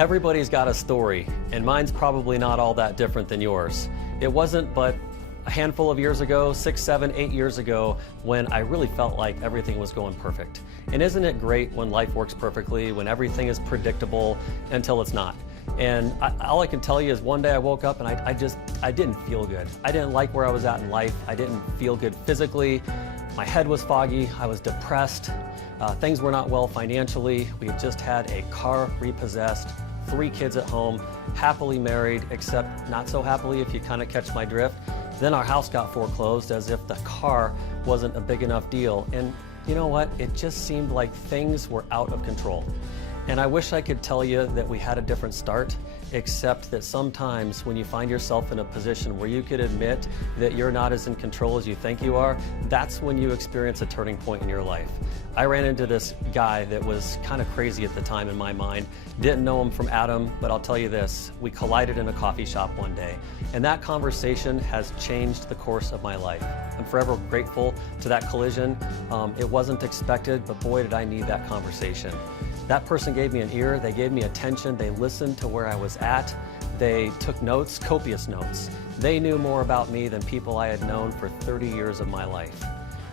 Everybody's got a story, and mine's probably not all that different than yours. It wasn't but a handful of years ago, 6, 7, 8 years ago, when I really felt like everything was going perfect. And isn't it great when life works perfectly, when everything is predictable until it's not? And all I can tell you is one day I woke up and I didn't feel good. I didn't like where I was at in life. I didn't feel good physically. My head was foggy. I was depressed. Things were not well financially. We had just had a car repossessed, 3 kids at home, happily married, except not so happily if you kind of catch my drift. Then our house got foreclosed as if the car wasn't a big enough deal. And you know what? It just seemed like things were out of control. And I wish I could tell you that we had a different start, except that sometimes when you find yourself in a position where you could admit that you're not as in control as you think you are, that's when you experience a turning point in your life. I ran into this guy that was kind of crazy at the time in my mind. Didn't know him from Adam, but I'll tell you this, we collided in a coffee shop one day, and that conversation has changed the course of my life. I'm forever grateful to that collision. It wasn't expected, but boy did I need that conversation. That person gave me an ear, they gave me attention, they listened to where I was at, they took notes, copious notes. They knew more about me than people I had known for 30 years of my life.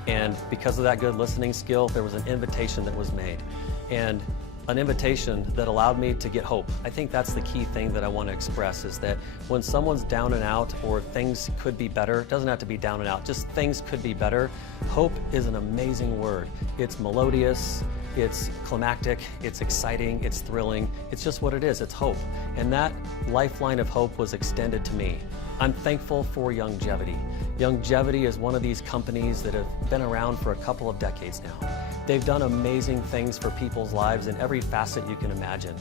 And because of that good listening skill, there was an invitation that was made. And an invitation that allowed me to get hope. I think that's the key thing that I want to express, is that when someone's down and out or things could be better, it doesn't have to be down and out, just things could be better. Hope is an amazing word. It's melodious, it's climactic, it's exciting, it's thrilling. It's just what it is, it's hope. And that lifeline of hope was extended to me. I'm thankful for Youngevity. Youngevity is one of these companies that have been around for a couple of decades now. They've done amazing things for people's lives in every facet you can imagine.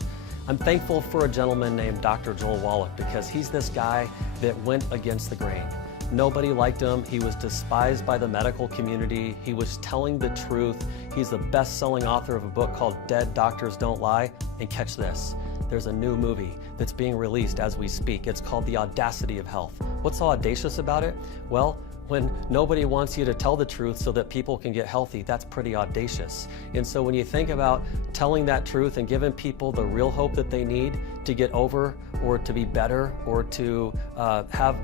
I'm thankful for a gentleman named Dr. Joel Wallach, because he's this guy that went against the grain. Nobody liked him. He was despised by the medical community. He was telling the truth. He's the best-selling author of a book called Dead Doctors Don't Lie. And catch this, there's a new movie that's being released as we speak. It's called The Audacity of Health. What's so audacious about it? Well, when nobody wants you to tell the truth so that people can get healthy, that's pretty audacious. And so when you think about telling that truth and giving people the real hope that they need to get over or to be better or to have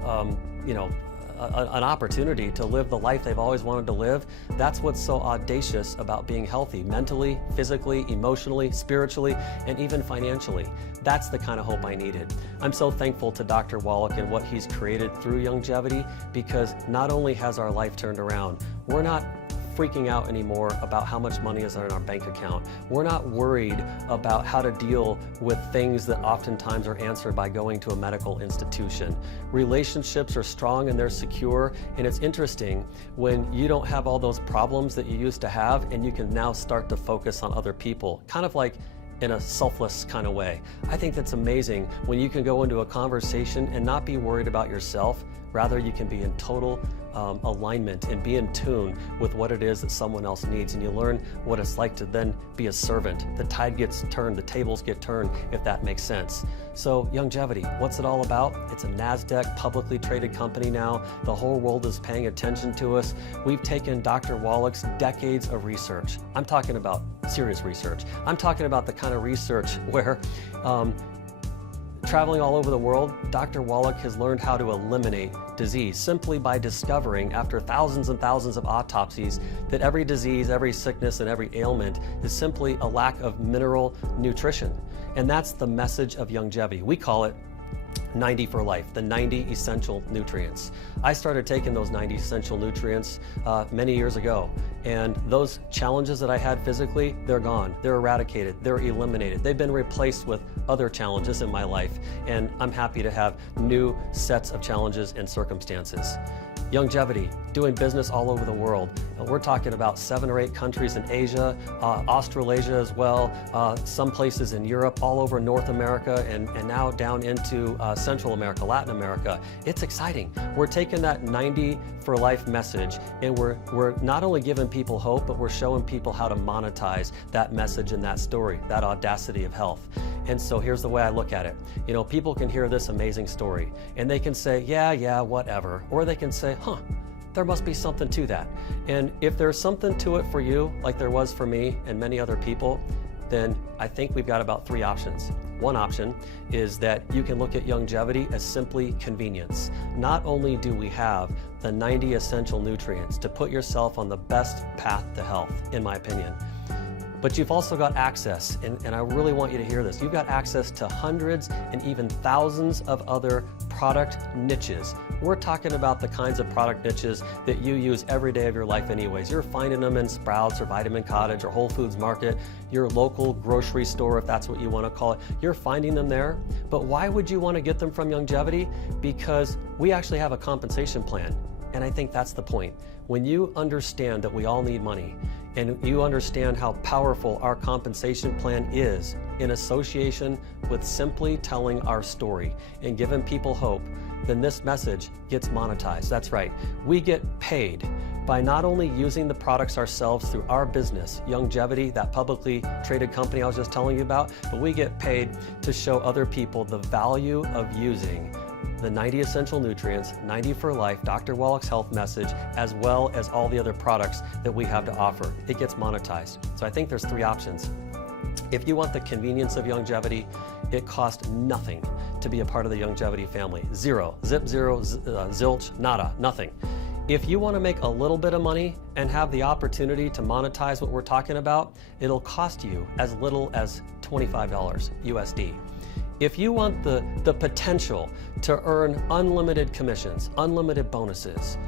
an opportunity to live the life they've always wanted to live, that's what's so audacious about being healthy, mentally, physically, emotionally, spiritually, and even financially. That's the kind of hope I needed. I'm so thankful to Dr. Wallach and what he's created through Youngevity, because not only has our life turned around, we're not freaking out anymore about how much money is in our bank account. We're not worried about how to deal with things that oftentimes are answered by going to a medical institution. Relationships are strong and they're secure, and it's interesting when you don't have all those problems that you used to have, and you can now start to focus on other people, kind of like in a selfless kind of way. I think that's amazing when you can go into a conversation and not be worried about yourself. Rather, you can be in total alignment and be in tune with what it is that someone else needs, and you learn what it's like to then be a servant. The tide gets turned, the tables get turned, if that makes sense. So Youngevity, what's it all about? It's a NASDAQ publicly traded company now. The whole world is paying attention to us. We've taken Dr. Wallach's decades of research. I'm talking about serious research. I'm talking about the kind of research where traveling all over the world, Dr. Wallach has learned how to eliminate disease simply by discovering, after thousands and thousands of autopsies, that every disease, every sickness, and every ailment is simply a lack of mineral nutrition. And that's the message of Youngevity. We call it 90 for life, the 90 essential nutrients. I started taking those 90 essential nutrients many years ago, and those challenges that I had physically, they're gone, they're eradicated, they're eliminated. They've been replaced with other challenges in my life, and I'm happy to have new sets of challenges and circumstances. Youngevity, doing business all over the world. We're talking about 7 or 8 countries in Asia, Australasia as well, some places in Europe, all over North America, and now down into Central America, Latin America. It's exciting. We're taking that 90 for life message, and we're not only giving people hope, but we're showing people how to monetize that message and that story, that audacity of health. And so here's the way I look at it. You know, people can hear this amazing story and they can say, yeah, whatever. Or they can say, there must be something to that. And if there's something to it for you, like there was for me and many other people, then I think we've got about 3 options. One option is that you can look at Youngevity as simply convenience. Not only do we have the 90 essential nutrients to put yourself on the best path to health, in my opinion, but you've also got access, and I really want you to hear this, you've got access to hundreds and even thousands of other product niches. We're talking about the kinds of product niches that you use every day of your life anyways. You're finding them in Sprouts or Vitamin Cottage or Whole Foods Market, your local grocery store, if that's what you want to call it. You're finding them there, but why would you want to get them from Youngevity? Because we actually have a compensation plan, and I think that's the point. When you understand that we all need money, and you understand how powerful our compensation plan is in association with simply telling our story and giving people hope, then this message gets monetized. That's right. We get paid by not only using the products ourselves through our business, Youngevity, that publicly traded company I was just telling you about, but we get paid to show other people the value of using the 90 essential nutrients, 90 for life, Dr. Wallach's health message, as well as all the other products that we have to offer. It gets monetized. So I think there's 3 options. If you want the convenience of Youngevity, it costs nothing to be a part of the Youngevity family. Zero, zip, zero, zilch, nada, nothing. If you want to make a little bit of money and have the opportunity to monetize what we're talking about, it'll cost you as little as $25 USD. If you want the potential to earn unlimited commissions, unlimited bonuses,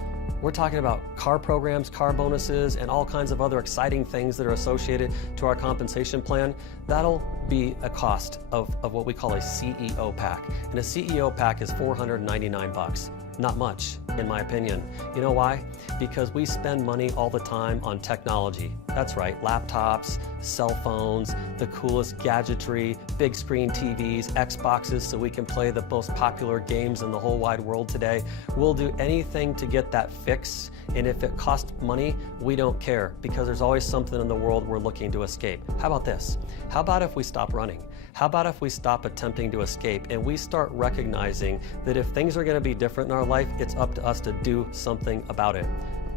we're talking about car programs, car bonuses, and all kinds of other exciting things that are associated to our compensation plan, that'll be a cost of what we call a CEO pack. And a CEO pack is $499. Not much, in my opinion. You know why? Because we spend money all the time on technology. That's right, laptops, cell phones, the coolest gadgetry, big screen TVs, Xboxes, so we can play the most popular games in the whole wide world today. We'll do anything to get that fix, and if it costs money, we don't care, because there's always something in the world we're looking to escape. How about this? How about if we stop running? How about if we stop attempting to escape and we start recognizing that if things are going to be different in our life, it's up to us to do something about it?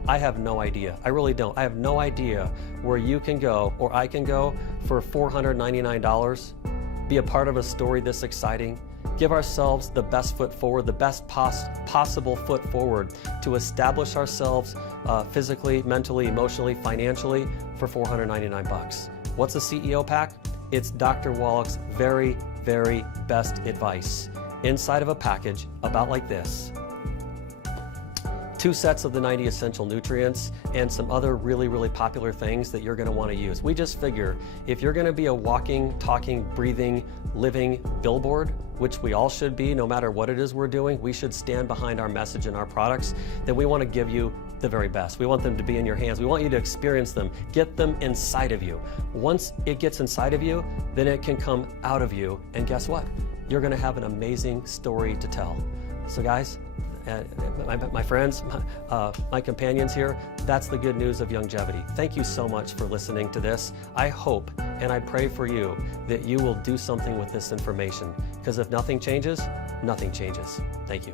I have no idea. I really don't. I have no idea where you can go or I can go for $499, be a part of a story this exciting, give ourselves the best foot forward, the best possible foot forward to establish ourselves physically, mentally, emotionally, financially for $499. What's a CEO pack? It's Dr. Wallach's very, very best advice inside of a package about like this. 2 sets of the 90 essential nutrients and some other really, really popular things that you're going to want to use. We just figure if you're going to be a walking, talking, breathing, living billboard, which we all should be no matter what it is we're doing, we should stand behind our message and our products, then we want to give you the very best. We want them to be in your hands. We want you to experience them, get them inside of you. Once it gets inside of you, then it can come out of you. And guess what? You're going to have an amazing story to tell. So guys, my friends, my companions here, that's the good news of Youngevity. Thank you so much for listening to this. I hope and I pray for you that you will do something with this information, because if nothing changes, nothing changes. Thank you.